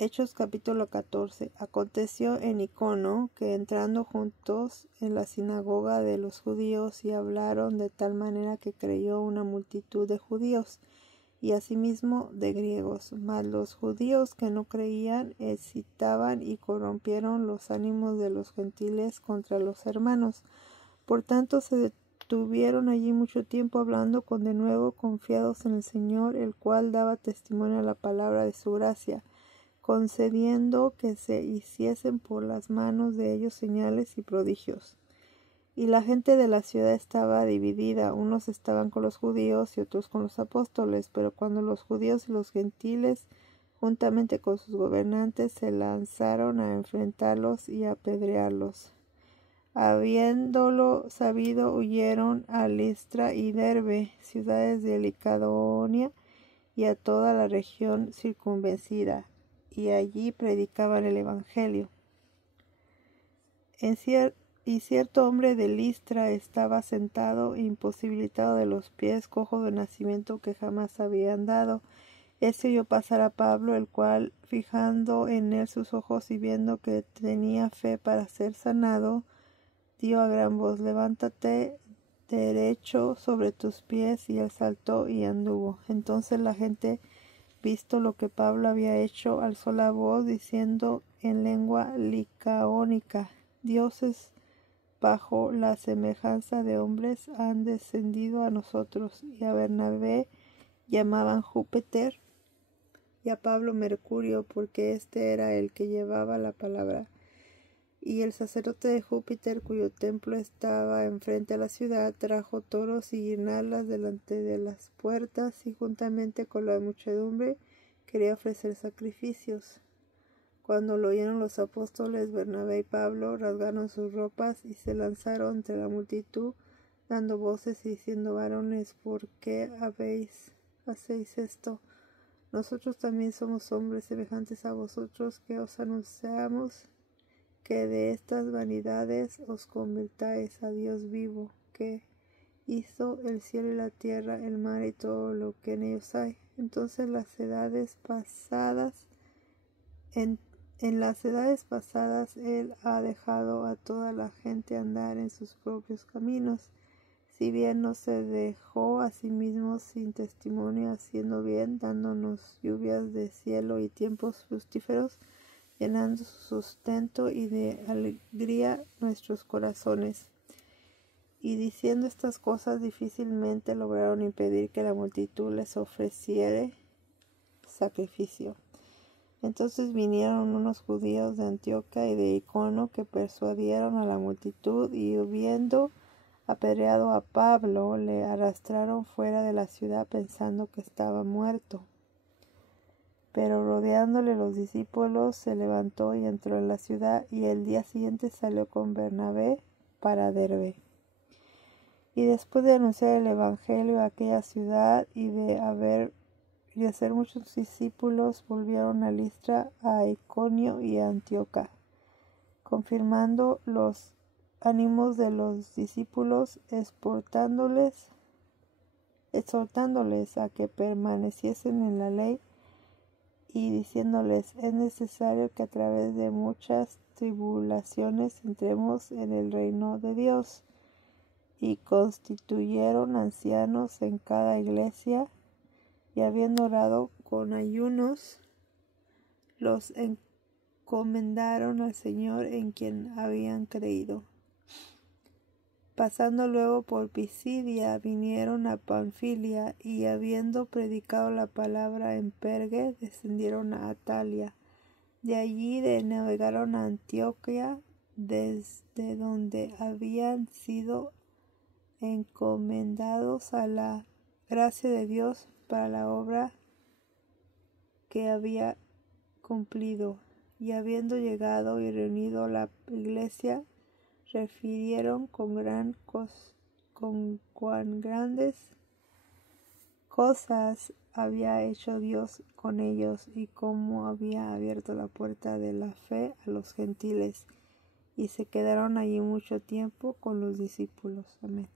Hechos capítulo 14. Aconteció en Icono que entrando juntos en la sinagoga de los judíos y hablaron de tal manera que creyó una multitud de judíos y asimismo de griegos. Mas los judíos que no creían excitaban y corrompieron los ánimos de los gentiles contra los hermanos. Por tanto se detuvieron allí mucho tiempo hablando con denuedo, confiados en el Señor, el cual daba testimonio a la palabra de su gracia, concediendo que se hiciesen por las manos de ellos señales y prodigios. Y la gente de la ciudad estaba dividida, unos estaban con los judíos y otros con los apóstoles, pero cuando los judíos y los gentiles, juntamente con sus gobernantes, se lanzaron a enfrentarlos y a apedrearlos. Habiéndolo sabido, huyeron a Listra y Derbe, ciudades de Licaonia, y a toda la región circunvencina, y allí predicaban el evangelio. Y cierto hombre de Listra estaba sentado, imposibilitado de los pies, cojo de nacimiento, que jamás había andado. Este oyó pasar a Pablo, el cual, fijando en él sus ojos y viendo que tenía fe para ser sanado, dio a gran voz: levántate derecho sobre tus pies. Y él saltó y anduvo. Entonces la gente, visto lo que Pablo había hecho, alzó la voz diciendo en lengua licaónica: dioses bajo la semejanza de hombres han descendido a nosotros. Y a Bernabé llamaban Júpiter y a Pablo Mercurio, porque este era el que llevaba la palabra. Y el sacerdote de Júpiter, cuyo templo estaba enfrente a la ciudad, trajo toros y guirnaldas delante de las puertas, y juntamente con la muchedumbre quería ofrecer sacrificios. Cuando lo oyeron los apóstoles, Bernabé y Pablo rasgaron sus ropas y se lanzaron entre la multitud, dando voces y diciendo: varones, ¿por qué hacéis esto? Nosotros también somos hombres semejantes a vosotros, que os anunciamos que de estas vanidades os convirtáis a Dios vivo, que hizo el cielo y la tierra, el mar y todo lo que en ellos hay. Entonces en las edades pasadas él ha dejado a toda la gente andar en sus propios caminos, si bien no se dejó a sí mismo sin testimonio, haciendo bien, dándonos lluvias de cielo y tiempos fructíferos, llenando su sustento y de alegría nuestros corazones. Y diciendo estas cosas, difícilmente lograron impedir que la multitud les ofreciere sacrificio. Entonces vinieron unos judíos de Antioquía y de Icono, que persuadieron a la multitud, y habiendo apedreado a Pablo, le arrastraron fuera de la ciudad, pensando que estaba muerto. Pero rodeándole los discípulos, se levantó y entró en la ciudad, y el día siguiente salió con Bernabé para Derbe. Y después de anunciar el evangelio a aquella ciudad y de hacer muchos discípulos, volvieron a Listra, a Iconio y a Antioquía, confirmando los ánimos de los discípulos, exhortándoles a que permaneciesen en la ley, y diciéndoles: es necesario que a través de muchas tribulaciones entremos en el reino de Dios. Y constituyeron ancianos en cada iglesia, y habiendo orado con ayunos, los encomendaron al Señor en quien habían creído. Pasando luego por Pisidia, vinieron a Panfilia, y habiendo predicado la palabra en Perge, descendieron a Atalia. De allí navegaron a Antioquía, desde donde habían sido encomendados a la gracia de Dios para la obra que había cumplido. Y habiendo llegado y reunido la iglesia, refirieron con cuán grandes cosas había hecho Dios con ellos, y cómo había abierto la puerta de la fe a los gentiles. Y se quedaron allí mucho tiempo con los discípulos. Amén.